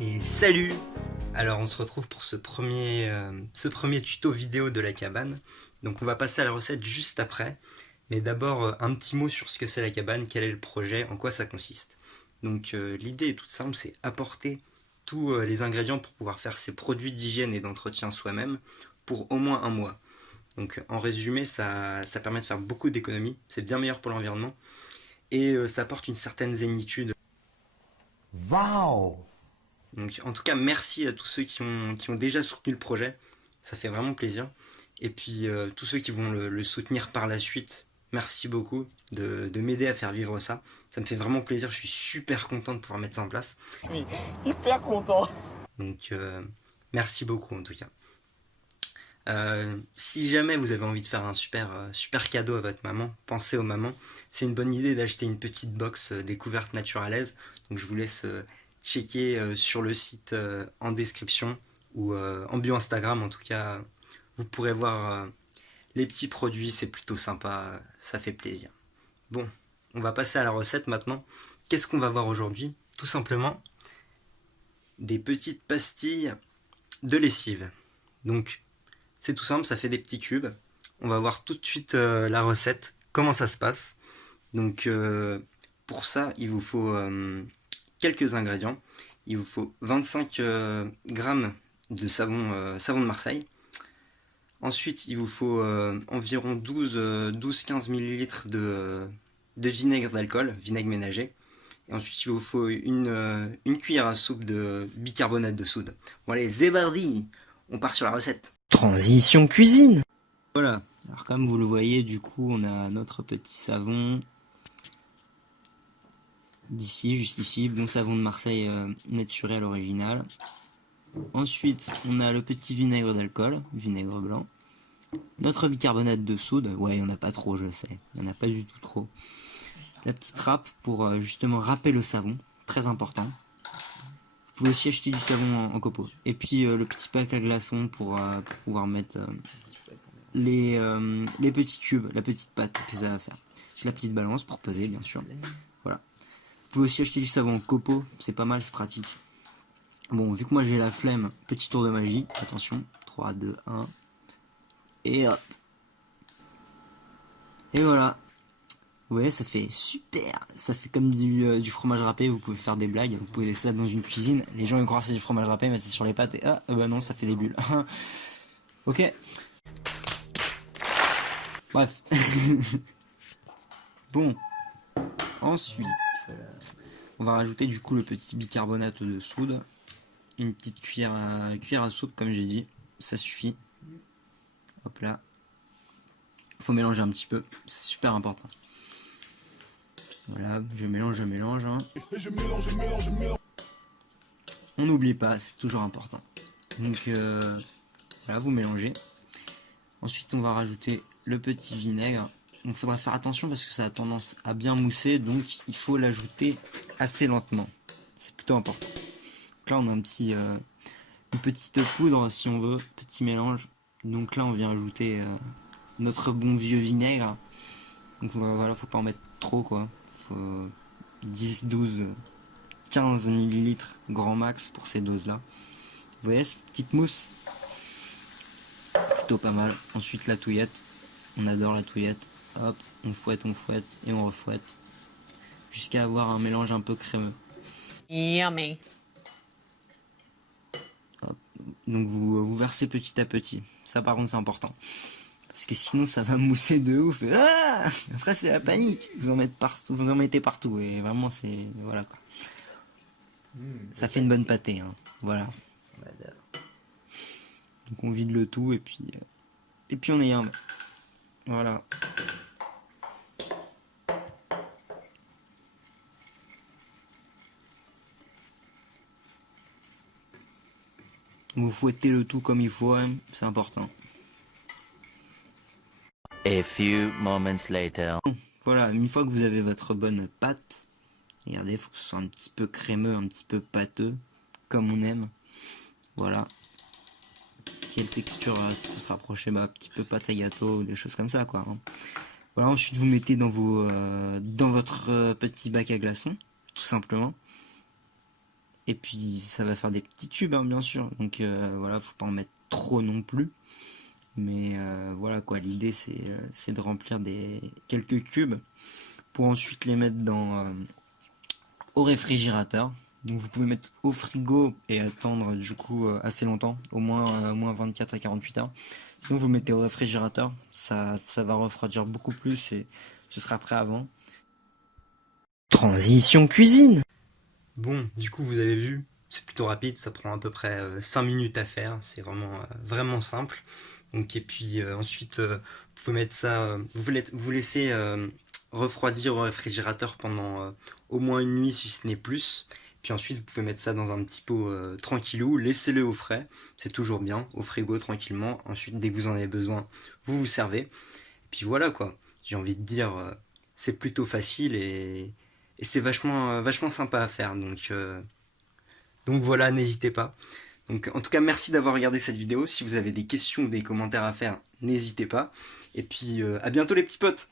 Et salut! Alors on se retrouve pour ce premier tuto vidéo de la cabane. Donc on va passer à la recette juste après. Mais d'abord un petit mot sur ce que c'est la cabane, quel est le projet, en quoi ça consiste. Donc l'idée est toute simple, c'est apporter tous les ingrédients pour pouvoir faire ces produits d'hygiène et d'entretien soi-même pour au moins un mois. Donc en résumé, ça permet de faire beaucoup d'économies, c'est bien meilleur pour l'environnement et ça apporte une certaine zénitude. Waouh! Donc en tout cas, merci à tous ceux qui ont déjà soutenu le projet, ça fait vraiment plaisir. Et puis tous ceux qui vont le soutenir par la suite, merci beaucoup de m'aider à faire vivre ça. Ça me fait vraiment plaisir, je suis super content de pouvoir mettre ça en place. Je suis hyper content. Donc merci beaucoup en tout cas. Si jamais vous avez envie de faire un super cadeau à votre maman, pensez aux mamans. C'est une bonne idée d'acheter une petite box découverte naturalaise. Donc je vous laisse checker sur le site en description ou en bio Instagram en tout cas. Vous pourrez voir les petits produits, c'est plutôt sympa, ça fait plaisir. Bon, on va passer à la recette maintenant. Qu'est-ce qu'on va voir aujourd'hui? Tout simplement des petites pastilles de lessive. Donc c'est tout simple, ça fait des petits cubes. On va voir tout de suite la recette, comment ça se passe. Donc pour ça, il vous faut quelques ingrédients. Il vous faut 25 grammes de savon de Marseille. Ensuite, il vous faut environ 12-15 millilitres de vinaigre d'alcool, vinaigre ménager. Et ensuite, il vous faut une cuillère à soupe de bicarbonate de soude. Bon allez, zébardi, on part sur la recette. Transition cuisine. Voilà, alors comme vous le voyez, du coup, on a notre petit savon d'ici, juste ici, bon savon de Marseille naturel original. Ensuite, on a le petit vinaigre d'alcool, vinaigre blanc. Notre bicarbonate de soude, ouais, il n'y en a pas trop, je sais, il n'y en a pas du tout trop. La petite râpe pour justement râper le savon, très important. Vous pouvez aussi acheter du savon en copeaux. Et puis le petit pack à glaçons pour pouvoir mettre les petits cubes, la petite pâte que ça va faire. La petite balance pour peser, bien sûr. Voilà. Vous pouvez aussi acheter du savon en copeaux, c'est pas mal, c'est pratique. Bon, vu que moi j'ai la flemme, petit tour de magie, attention, 3, 2, 1, et hop. Et voilà. Vous voyez, ça fait super, ça fait comme du fromage râpé, vous pouvez faire des blagues, vous pouvez laisser ça dans une cuisine, les gens ils croient que c'est du fromage râpé, mettre ça sur les pâtes et ah, bah non, ça fait des bulles. Ok. Bref. Bon. Ensuite, on va rajouter du coup le petit bicarbonate de soude, une petite cuillère à soupe comme j'ai dit, ça suffit. Hop là. Faut mélanger un petit peu, c'est super important. Voilà, je mélange, hein. Je mélange. On n'oublie pas, c'est toujours important. Donc voilà, vous mélangez. Ensuite, on va rajouter le petit vinaigre. Il faudra faire attention parce que ça a tendance à bien mousser, donc il faut l'ajouter assez lentement. C'est plutôt important. Donc là, on a une petite poudre si on veut, petit mélange. Donc là, on vient ajouter notre bon vieux vinaigre. Donc voilà, faut pas en mettre trop quoi. Faut 10, 12, 15 millilitres grand max pour ces doses là. Vous voyez cette petite mousse? Plutôt pas mal. Ensuite la touillette. On adore la touillette. Hop, on fouette et on refouette. Jusqu'à avoir un mélange un peu crémeux. Yummy. Hop. Donc vous versez petit à petit. Ça par contre c'est important. Parce que sinon ça va mousser de ouf. Ah, après c'est la panique. Vous en mettez partout. Et vraiment c'est... Voilà quoi. Ça fait une bonne pâtée. Hein. Voilà. Donc on vide le tout et puis on est un. Voilà. Vous fouettez le tout comme il faut, hein, c'est important. A few moments later. Voilà, une fois que vous avez votre bonne pâte, regardez, il faut que ce soit un petit peu crémeux, un petit peu pâteux, comme on aime. Voilà. Quelle texture, ça peut se rapprocher, bah, un petit peu pâte à gâteau, des choses comme ça, quoi. Hein. Voilà, ensuite vous mettez dans votre petit bac à glaçons, tout simplement. Et puis ça va faire des petits tubes, hein, bien sûr. Donc voilà, faut pas en mettre trop non plus. Mais voilà quoi, l'idée c'est de remplir quelques cubes pour ensuite les mettre au réfrigérateur. Donc vous pouvez mettre au frigo et attendre du coup assez longtemps, au moins 24 à 48 heures. Sinon vous le mettez au réfrigérateur, ça va refroidir beaucoup plus et ce sera prêt avant. Transition cuisine. Bon, du coup vous avez vu, c'est plutôt rapide, ça prend à peu près 5 minutes à faire, c'est vraiment simple. Donc et puis ensuite vous pouvez mettre ça, vous laissez refroidir au réfrigérateur pendant au moins une nuit si ce n'est plus. Puis ensuite vous pouvez mettre ça dans un petit pot tranquillou, laissez-le au frais, c'est toujours bien, au frigo tranquillement. Ensuite dès que vous en avez besoin, vous vous servez. Et puis voilà quoi, j'ai envie de dire, c'est plutôt facile et c'est vachement sympa à faire. Donc voilà, n'hésitez pas. Donc en tout cas merci d'avoir regardé cette vidéo. Si vous avez des questions ou des commentaires à faire, n'hésitez pas. Et puis à bientôt les petits potes.